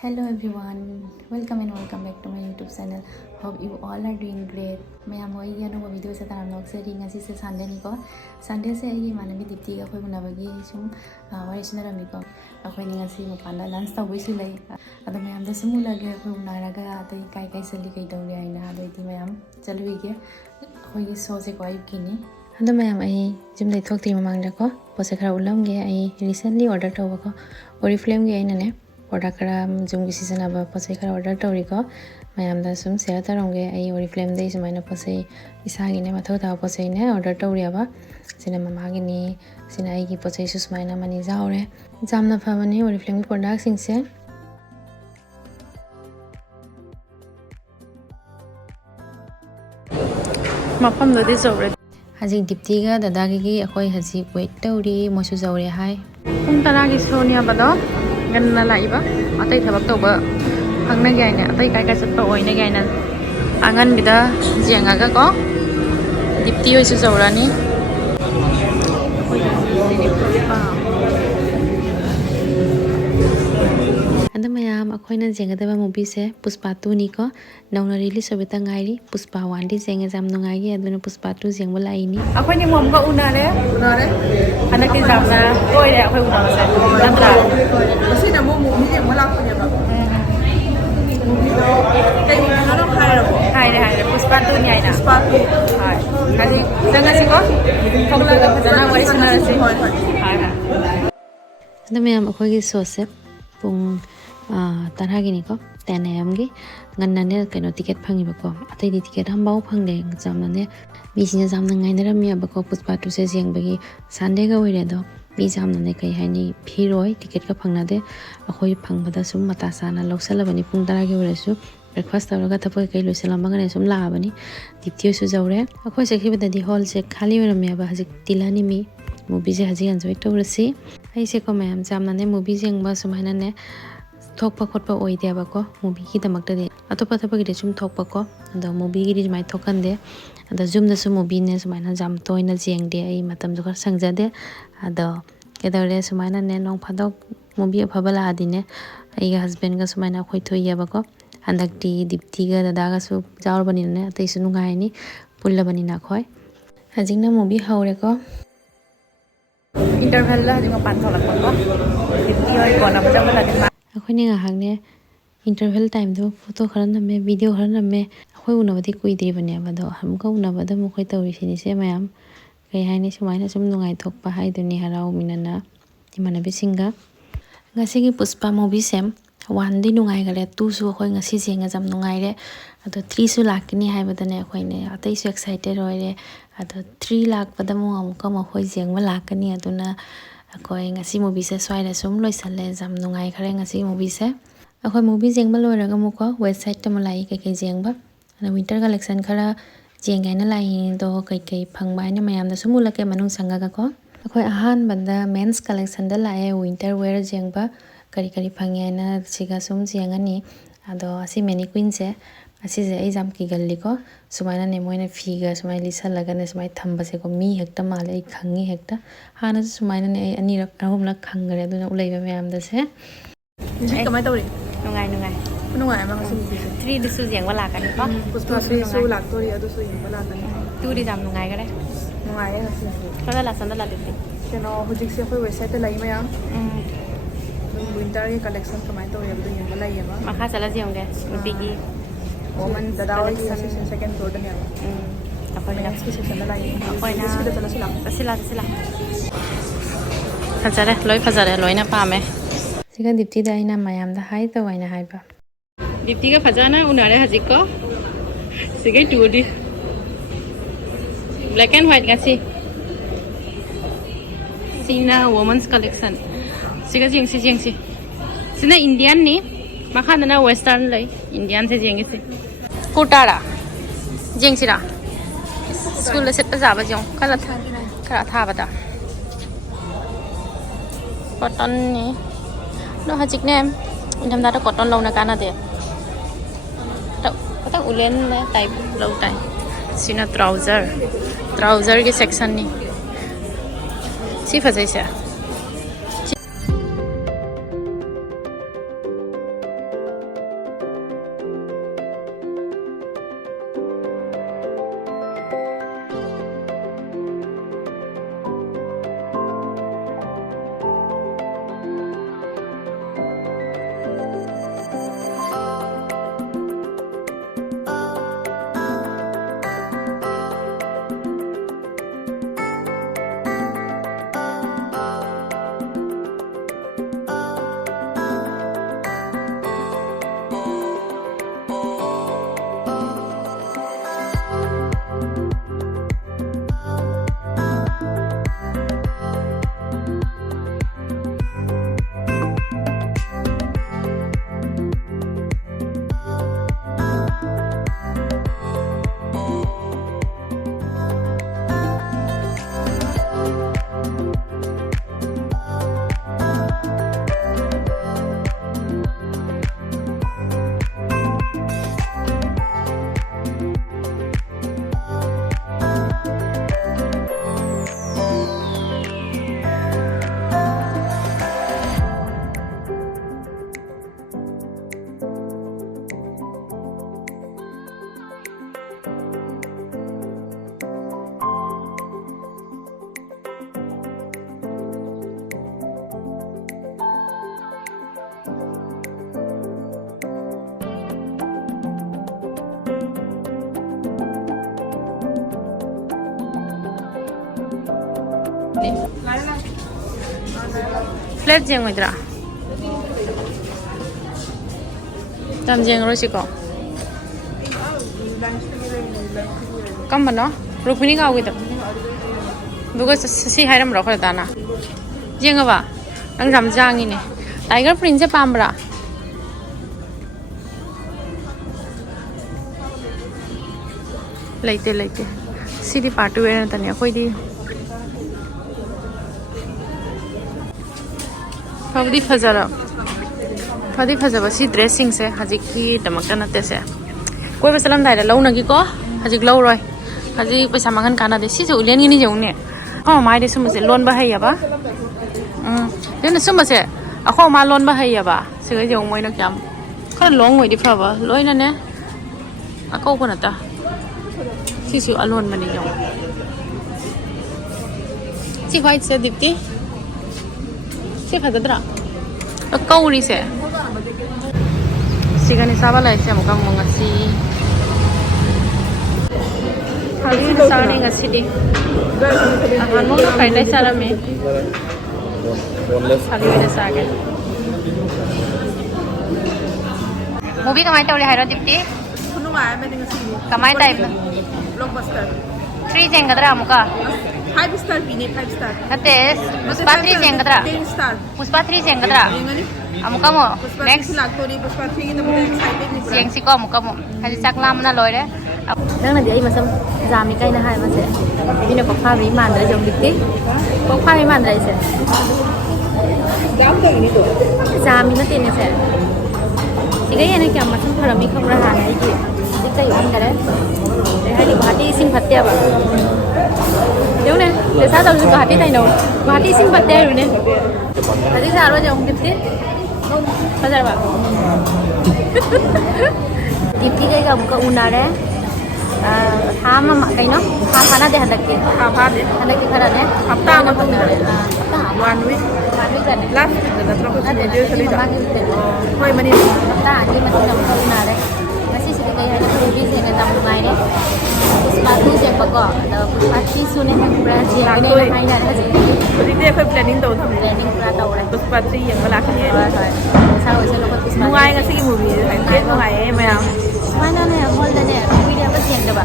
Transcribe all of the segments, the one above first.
Hello everyone, welcome and welcome back to my YouTube channel. Hope you all are doing great. मैं am वही यानो वो video से तारा लोग से रिंग ऐसी से संडे निको संडे से ये माने भी दिप्ती का कोई बुना बगी शुम वारिश नरम निको अकोई निंग ऐसी मुपाना लंच तो वही सुलाई अतो मैं am तो सुमु लगे कोई बुना रगा तो ये काय सली कई दौड़े आई ना तो इतनी मैं am चलू ही के कोई ये सो से कोई किनी अतो मैं am आई जिम दे थोक तीन मांग रखो पोसे खरा उलम गे आई recently order तो बको Oriflame गे आई नने product kara zoom ki season aba pasai kara order tauri ko mayam da sum share taronge ai Oriflame dei sumaina pasai isagi ne mathau ta pasai ne order tauri aba sina mama gi ni sina ai gi pasai su sumaina mani jaure jamna phamani Oriflame ki product sing se mapam da de jaure haji dipti ga dada gi akoi haji wait tauri mosu jaure hai pung tara gi sonia bado ganna laiba atai thabak toba hangna gai ne atai kai kai satpa oina gai na angan bida jenga ga ko dipti hoi su zawrani anda mayam akhoina jenga daba movie se PUSHPA2 ni ko nauna release obita ngairi PUSHPA1 di jenga jam nungai gi aduna PUSHPA2 jengba lai ni akhoi mom ga unare anak ki jamna koi re akhoi unare se nandra si na mom movie jengba lak ne ba kai mi na ro hai re PUSHPA2 ni ai na PUSHPA2 hai kali janga si ko thogla ga phajana wari sunara se hai anda mayam akhoi gi so se pung tarha gini ko 10 am gi nganna ne kaino ticket phangi bako atai di ticket ham bau phangde jamna ne mi sine jamna ngai na ram ya bako PUSHPA2 se jeng bagi sunday ga oire do mi jamna ne kai haini phiroi ticket ka phangna de akhoi phangbada sum mata sana lawsalabani pung tara gi oire su breakfast tawraga thapai kai loisalamba ga ne sum laabani dipti su jaure akhoi se khibada di hall se khali oire me ba hajik tilani mi movie se haji enjoy tawrasi ai se ko mayam jamna ne movie jengba sumaina ne thokpa khotpa oide ba ko movie ki damakta de atopa thapa gi chum thokpa ko anda movie gi mai thokande anda zoom da su movie ne sumaina jam toina jeng de ai matam jo khar sangja de ada kedare sumaina ne nong phadok movie phabala adine ai ga husband ga sumaina khoi thoiya ba ko andak ti dipti ga dada ga su jawr bani ne atai su nungai ni pulla bani na khoi hajingna movie haure ko interval la hajinga pan tholak ko dipti hoi ko na bajam la din अखोने ngahakne interval time do photo kharana me video kharana me akhoi unabadi kuidri bane abado hamka unabada mokhoi tawri sini se mayam kai haini sumaina sum nungai thokpa hai duni harau minana imana bisinga ngasi gi PUSHPA movie sem 1 di nungai gale 2 su khoi ngasi jenga jam nungai re ado 3 su lakni hai badane akhoi ne atai su excited roire ado 3 lak badamo amka mokhoi jengwa lakani aduna akoi ngasi movie se swaida sum loisale jam Nungaikhare ngasi movie se akoi movie jengba loiraga muko website ta malai kai kai jengba ana winter collection khara jengai na lai do kai kai phangba ina mayam da sumulake manung sanga ga ko akoi ahan banda men's collection da lai winter wear jengba kari kari phangi na siga sum jengani ado asi mannequin se asi je ai jam ki galli ko sumaina ne moina figa sumai lisa laga ne sumai thamba se ko mi hekta male ai khangi hekta hana sumaina ne ani rak ahum la khangare aduna ulaiba mayam da se ji kamai tawri nungai ma su 3 disu jeng wala kan ko PUSHPA3 su lak tori adu su jeng wala kan 2 di jam nungai gare nungai ga su kala la sanda la ditti keno hujik se khoi website ta lai mayam winter ki collection kamai tawri adu jeng wala yema makha sala jeng ge bigi woman dada wali second floor da ne apa ni next section la lai apa na sila fajare loi fajare loi na pa me siga dipti da ina mayam da hai to waina hai ba dipti ga fajana unare haji ko sigai tu di black and white ga si sina women's collection siga jeng si sina indian ni makha na western lai indian se jeng si Kutara jeng sira school le set pa jaba jong kala tha bata cotton ni no hajik nem indam da cotton law na kana de ta patang ulen le type law tai sina trouser ki section ni si fazai se Flat jeng oidra. Tam jeng rosiko. Kam bano? Rukmini ka awit. Duga si hairam ro khara dana. Jeng ba. Ang ram jang ini. Tiger print se pambra. Laite laite. Sidi patu wear na tanya koi di. Fadi fazara. Fadi fazaba si dressing se haji ki tamakta nate se. Koi basalam daira lau nagi ko haji lau roi. Haji paisa makan kana de si se ulian gini jauh ne. Oh mai de sumase lon bahaya ba. Then sumase ako ma lon bahaya ba. Sige jauh moi nak jam. Kan long moi di fraba. Loi na ne. Ako ko nata. Si su alon mani jauh. Si white se dipti. Si fadadra. Kau ni se. Si kan isaba lah se muka mengasi. Hari ini sahaja ni ngasi di. Akan mungkin kain dah sahaja me. Hari ini sahaja. Movie kamai tahu leh hari dipti. Kuno maya me dengan sini. Kamai time. Blockbuster. 3 jeng kadra muka. 5 star pini 5 star. Nates. Puspa 3 jeng kadra. 10 star. Puspa 3 jeng kadra. Muka mo. Next. Puspa 3 kita boleh excited ni. Jeng si ko muka mo. Hari caklam na loy deh. Nang na di ay masam jami kay na hay mase. Bina ko kha bi mandra jong dikti. Ko kha bi mandra ise. Jam to ini tu. Jami na tin ise. Sige yan ay kya masam tharami khabra ha hai ki. Dikta yon kare. Hari bahati sim khatya ba. Yo ne, le sa dau bahati tai no. Bahati sim khatya ru ne. Hari sa ro jong dikti. Bazar ba. Dipti kay ka muka unare. Hama kayo no? Hama na de handak ke. Apa deh? Handak ke khara ne. Hafta ang pun ada. Hafta. 1 week. 1 week kan. Last week dah terus Ada video di cerita. mana Koi mani. Hafta ni masih nak muka unare. Masih sih kay ada movie se ne tam lungai ne. Puspa 2 je pako. Da Puspa 3 sune han pura je ne hai na ha je. Jadi dia koi planning tu. Planning pura tahu le. Puspa 3 yang melak ni. Sao se lo Puspa. Nungai ngasih movie. Saya nungai macam. Mana ne hall da ne video ba siang da ba.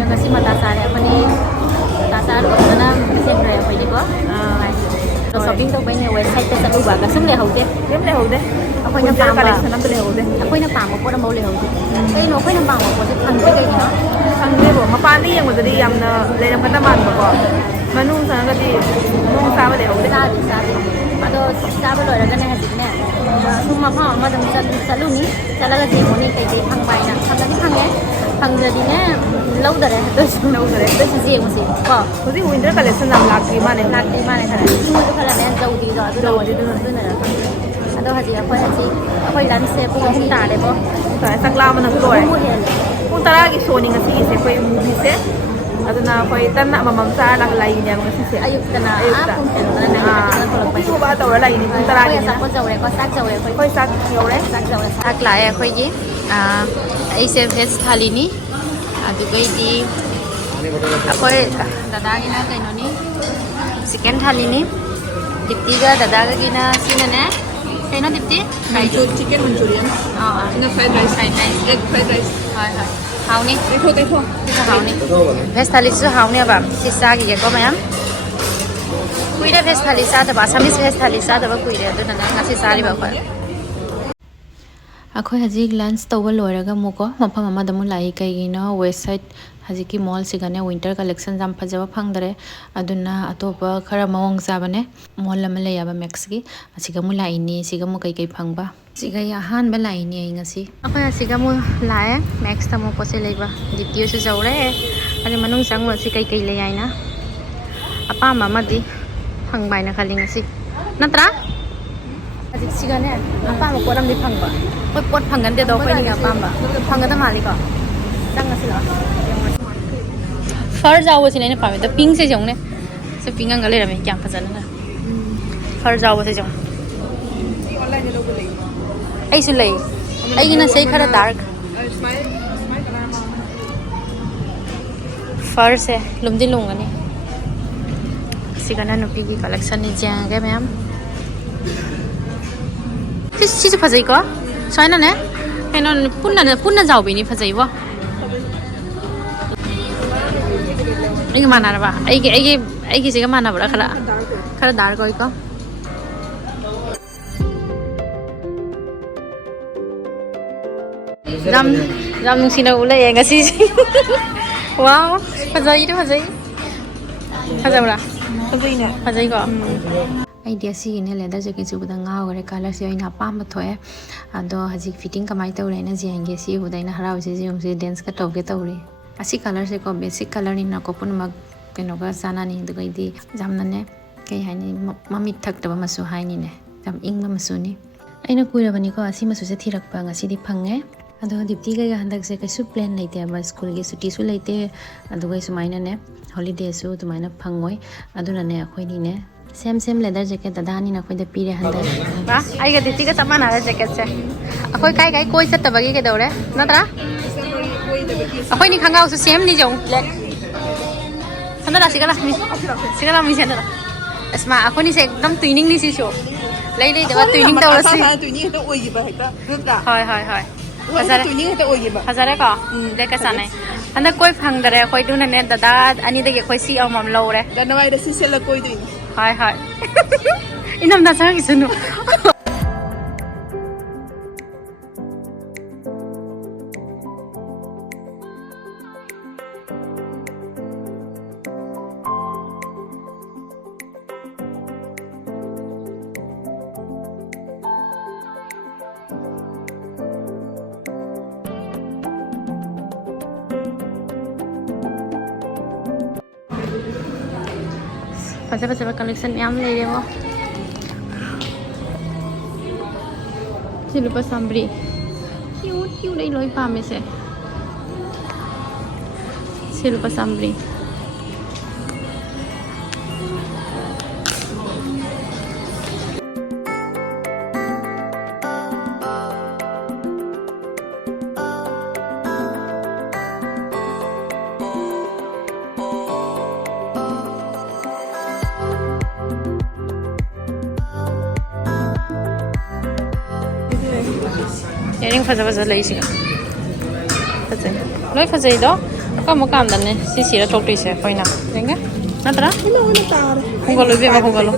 Nang kasi mata sare apani mata sare ko na siang re pwede ko. So shopping to banya website ta CHATLUBA ka sum le haude. Dia boleh hode. Ako na pam ba. Nam boleh hode. Ako na pam ko na mo le haude. Kay no ko na pam ko sa thang kay no. Sang dia bo mapani yang jadi yang na le nam kata man ko. Manung sana tadi mung sa boleh hode. Sa Ado sa ba lo ra ka na hasit ne. Suma pa ma dam sa lu ni sa la ga je mo ni kay thang bai na. Thang ni thang ne. Thang jadi ne lâu rồi đấy, tôi chỉ riêng một xíu. Jadi winter collection nam lagi mana? Lagi mana kan? Ini tu kalau yang jauh di luar, jauh di luar tu nak. Ada haji apa yang saya pun tak ada bo. Saya sakla mana tu orang. Pun tak lagi Sony ngasi saya koi movie saya. Ada na koi tan nak mamam saya nak lain yang ngasi saya. Ayub kena. Pun kena. Itu bah tahu lain ni pun tak lagi. Kau jauh le, kau sak jauh le, koi sak jauh le. Sak jauh le. Sak lah ya koi je. Aise veg thali ni. Adugai di apa dada gina kayak noni chicken thali ni dipti ga dada ga gina sini ne kayak no dipti Chicken Manchurian. Ini fried rice. Egg fried rice. hai hai hau ni Teko. hau ni veg thali su hau ni ba sisa gi ko mayam kui de veg thali sa da ba samis veg thali sa da ba kui de na ngasi sari ba ko अखोई हजी lunch तब लोरगा मुको मफम अमद मु लाई कईगिनो website हजी की mall सिगने winter collection जाम फजब फंगदरे अदुना अतोप खरा मवंग जाबने mall अम लेयाबा max की असिगा मु लाइनी सिगा मु कई कई फंगबा सिगा याहान बा लाइनी आई ngasi अखोई असिगा मु लाए मैक्स तमो पोसे लेबा दितियो सु जौरे अरे मनुंग संग सि कई कई ले आइना अपा मामदी फंगबाइना खाली ngasi नत्रा Adik sigane apa mau kodam di pangba, pot panggan dia dok ini apa mbak, panggan tu mali kok, jangan sih lah. Far jauh sini ni pamit, tapi pink sejong ni, se pink ang galer kami yang pasal na. Far jauh sejong. Ay sulay, ay gina say kara dark. Far se lumdi lunga ni. सिगना नुपीगी collection नि जेंगे ma'am Sissu फजै को सैना ने केनो पुन्ना जावबिनि फजैबो इगे मानारबा इगे सिगा मानाबरा खरा दार गय को जम नुसिना उले ngasi wow fazai fazabra fazai ko idea si ne leather jacket su budang ngawre color si ina pam thoe ado haji fitting kamai tawre na jenge si hudaina harau si jong si dance ka tawge tawre asi color se ko basic color ni na ko pun mag keno ga sana ni dugai di jamna ne kai hani mami thak taba masu haini ne jam ingma masu ni aina kuira bani ko asi masu se thirak pa ngasi di phange ado dipti ga handak se kai su plan leite ba school ge suti su leite ado ga sumaina ne holiday su tumaina phangoi aduna ne akhoi ni ne same leather jacket dada ni na khoi da pire handa ba ai ga dipti ga tamana ra jacket se akhoi kai koi chat ta bagi ke dore natra akhoi ni khangau su same ni jong black sanara sigala mi sanara asma akhoi ni se ekdam twinning ni si show lai da twinning da wasi twinning ta oi gi ba hekta natra hai Hazare ko deka sanai anda koi phang dare koi duna ne dada ani de koi si amam lore dan wai da si sela koi du hai inam da sa kisunu Baca collection yang le wo silupa sambri cute dai loi pa me se silupa sambri earring faza lai si faza loi faza do ka mo kam dan ne si ra chok se koina renga natra hungalo be ma hungalo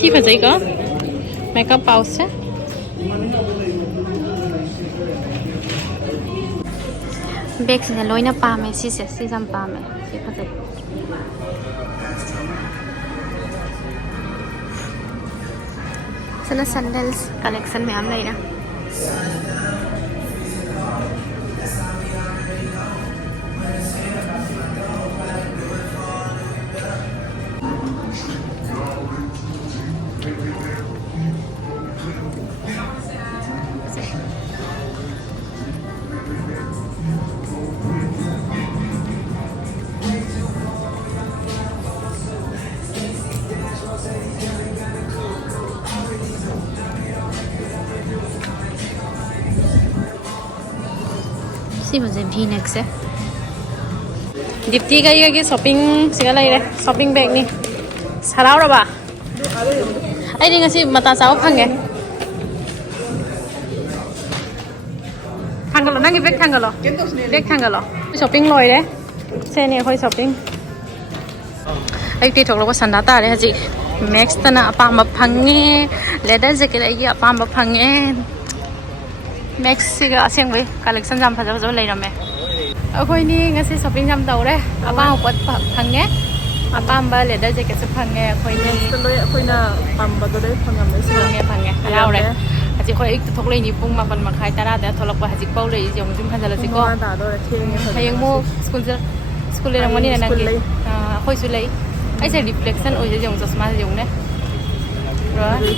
Ki fazai ko makeup pouch se bag se loina pa me si jam pa me si fazai sana sandals collection mein am laina si mo je V-neck se dipti ga ye shopping siga lai re shopping bag ni sarau ra ba ai ring asi mata sao phange thangalo nangi bag thangalo shopping loi re se ne khoi shopping ai ti thok lo ko sanda ta re haji max tana apa ma phange leather jacket ai gi apa ma phange max siga aseng bai collection jam phaja lai rame akhoi ni ngasi shopping jam taure apa pot phange apa ba leather jacket se phange akhoi ni loi akhoi na pamba do dai phangam mai phange halau re haji khoi ik thok lai ni pung ma pan ma khai tara da tholok pa haji pau lai jom jum khan jala si ko da do theng hayeng mo school le ramani na ngi khoi su lai ai se reflection oi je jong chasma jong ne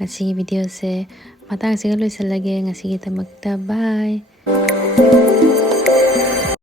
ngasi video se matang siga loisalage ngasi kita makta bye